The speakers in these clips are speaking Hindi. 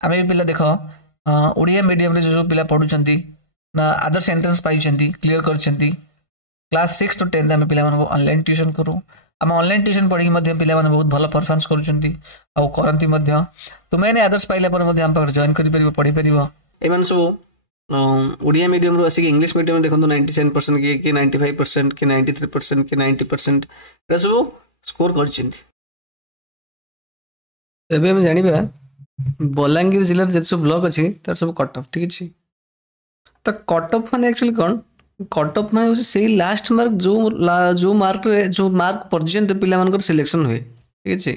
आम भी पिला देख ओडिया मीडियम रे जो पिला पढ़ुचंती ना आदर्श एंट्रेंस पाइछंती क्लियर करछंती क्लास 6 to 10 आम पिला मानको ऑनलाइन ट्यूशन करू आम ऑनलाइन ट्यूशन पढ़ी मध्य पिला माने बहुत भलो परफॉर्मेंस करूचंती आ करंती मध्य तुमे ने आदर्श पाइला पर मध्य आम पर जॉइन करि परिबो पढ़ी परिबो एमन सब ओडिया मीडियम रो आसी इंग्लिश मीडियम देखंतु 97% के 95% के 93% के 90% एटा सब स्कोर करछंती एबे हम जानिबा बलांगीर जिले जे सब ब्लॉक अच्छी तार सब कट ऑफ ठीक अच्छे तो कट ऑफ माने एक्चुअली कौन कट ऑफ माने से लास्ट मार्क जो मार्क पर्यंत पिला मानकर सिलेक्शन हुए ठीक अच्छे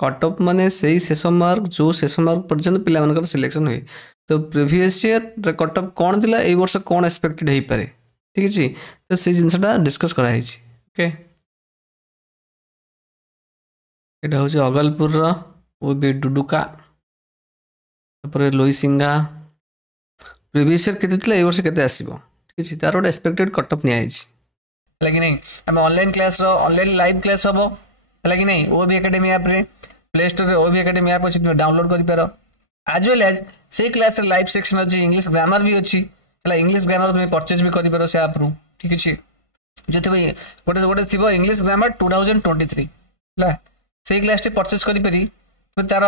कट ऑफ माने से शेष मार्क जो शेष मार्क पर्यंत पिला मानकर सिलेक्शन हुए तो प्रीवियस ईयर कट ऑफ कौन थिला ए वर्ष कौन एक्सपेक्टेड हे पारे ठीक अच्छे तो से जिनसटा डिस्कस करा है ओके एटा होचे अगलपुर रो वो भी डुडुका लोईसिंगा प्रीवियस ईयर केते थिला ए वर्ष केते आसीबो ठीक अछि तार ओटा एक्सपेक्टेड कट ऑफ निया आइछि लागि नै हम ऑनलाइन क्लास रो ऑनलाइन लाइव क्लास हबो लागि नै ओबी एकेडमी ऐप रे प्ले स्टोर रे ओबी एकेडमी ऐप अछि डाउनलोड करि पारो एज वेल एज से क्लास रे लाइव सेक्शन अछि इंग्लिश ग्रामर भी अछि हला इंग्लिश ग्रामर तुम परचेज भी करि पारो से ऐप रो ठीक अछि जति भाई गोटे थिबो इंग्लिश ग्रामर 2023 हला से क्लास टे परचेज करि पारि तार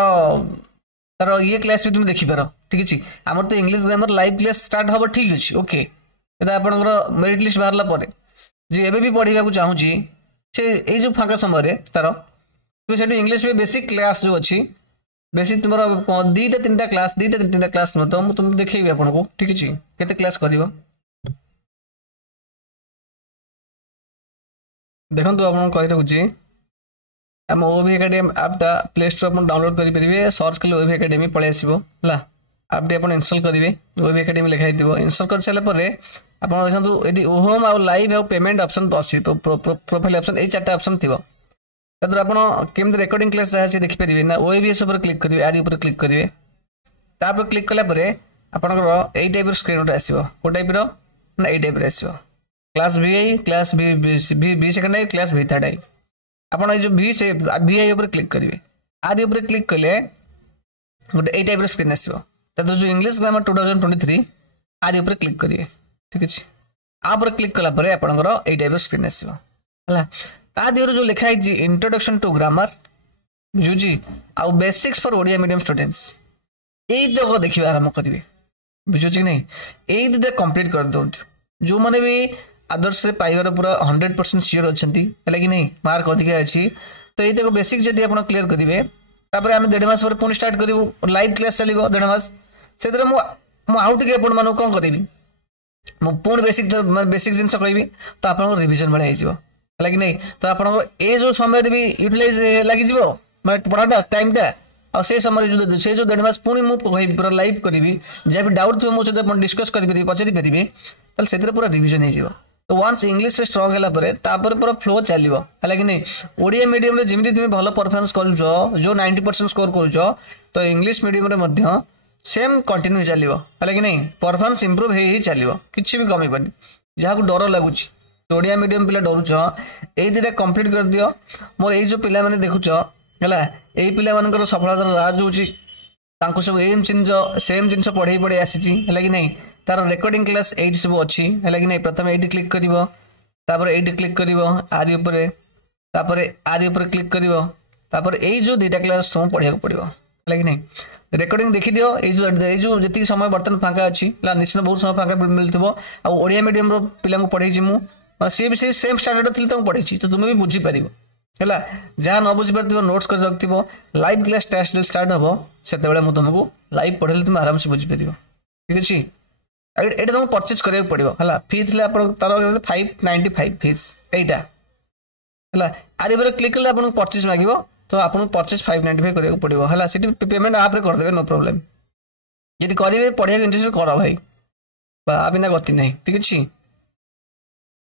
तार ये क्लास भी तुम देखिपार ठीक अच्छे आमर तो English grammar live class start हम ठीक अच्छे ओके आपंकर मेरिट लिस्ट बाहर पर जे एबे भी पढ़ा चाहूँगी से जो फाँका समय तार तुम इंग्लिश में बेसिक क्लास जो अच्छी बेसिक तुम 2-3 क्लास 2-3 क्लास नुह तो मुझे तुमको देखी आपको ठीक अच्छे केते क्लास कर देखो आपको कही रखुच्छी आम ओबी एकेडमी आपटा प्ले स्टोर आप डाउनलोड करेंगे सर्च कले ओबी एकेडमी पलि आसो है आपटी आप इंस्टॉल करेंगे ओबी एकेडमी लिखाई इंस्टॉल कर सारापर आप देखो ये होम आउ लाइव आउ पेमेंट ऑप्शन अच्छी प्रोफाइल ऑप्शन ये 4टा ऑप्शन थी ताद्वारा आप केमती रिकॉर्डिंग क्लास जहाँ देखिपारे ना ओएबीएस क्लिक करेंगे आदि क्लिक करेंगे तापर क्लिक कलापर आपंकर यही टाइप स्क्रीन गोटे आसो कौ टाइप ना यही टाइप आसो class VI class B second I class V third I आपड़ जो VI ऊपर क्लिक करेंगे आदि ऊपर क्लिक कले गोटे टाइप स्क्रीन आसो जो इंग्लिश ग्रामर 2023 आदि ऊपर क्लिक करेंगे ठीक अच्छे आपर क्लिक कलापर आपंकर यही टाइप स्क्रीन आसो है जो लिखाई इंट्रोडक्शन टू ग्रामर बुझुची आउ basics for Odia medium students यही तक देखिए आरंभ करेंगे बुझुची नहीं यही दुटा कंप्लीट कर दिखाँ जो मैंने भी आदर्श रे पाइबार पूरा 100% सियोर अच्छा है कि नहीं मार्क अधिका अच्छी तो ये तक बेसिक जब आप क्लीयर करेंगे तापर आम 1.5 मास पुणी स्टार्ट करूँ लाइव क्लास चलो 1.5 मास से आउ टे कौन करी पुणी बेसिक जिन कहबी तो आप रिविजन भाई है कि नहीं तो आप जो समय भी यूटिलाइज लगे मैं पढ़ाटा टाइमटा आ से समय से जो 1.5 मास पुणी मुझे पूरा लाइव करी जहाँ भी डाउट थो मुझे डिस्कस करी पचारि पारे ताल से पूरा रिविजन हो तो वन्स इंग्लिश स्ट्रंग है पूरा फ्लो चलो है कि नहीं ओडिया मीडियम जमी तुम भल परफॉर्मेंस करुच जो 90% स्कोर करुच तो इंग्लिश मीडियम सेम कंटिन्यू चलो है कि नहीं परफॉर्मेंस इंप्रूव हो चलो कि भी कमी जहाँ को डर लगुच ओडिया मीडियम पिला डरुच यही दुटा कंप्लीट कर दियो मोर यही जो पिला माने देखुच है यही पिला मानकर सफलतार राज हो सब एम जिन सेम जिन पढ़े पढ़े आसी है कि नहीं तार रिकॉर्डिंग क्लास 8 सब अच्छी है कि नहीं प्रथम ये क्लिक कर ये क्लिक कर आदि आदि क्लिक कर यही जो 2टा क्लास तुम पढ़ा पड़ो है कि नहीं रिकॉर्डिंग देखी दियो ये जो जी समय बर्तमान फाँका अच्छी निश्चित बहुत समय फाँका मिलूँ आडिया मीडियम पिला पढ़े सी भी सेम स्टैंडर्ड थी पढ़े तो तुम्हें भी बुझीपार है जहाँ न बुझीपार नोट्स कर रखिथ लाइव क्लास टेस्ट स्टार्ट हम से तुमको लाइव पढ़े तुम आराम से बुझीपार ठीक अच्छे ये तुमको परचेज करा पड़ो है फी थी तार 595 फीस यहीटा है आदि क्लिक कले आपको परचेज मांग तो आपको परचेज 595 करा पड़ो है सीट पेमेंट आप करदे नो प्रॉब्लम यदि करेंगे पढ़ा इंटरेस्ट कर भाई बिना गति ना ठीक अच्छे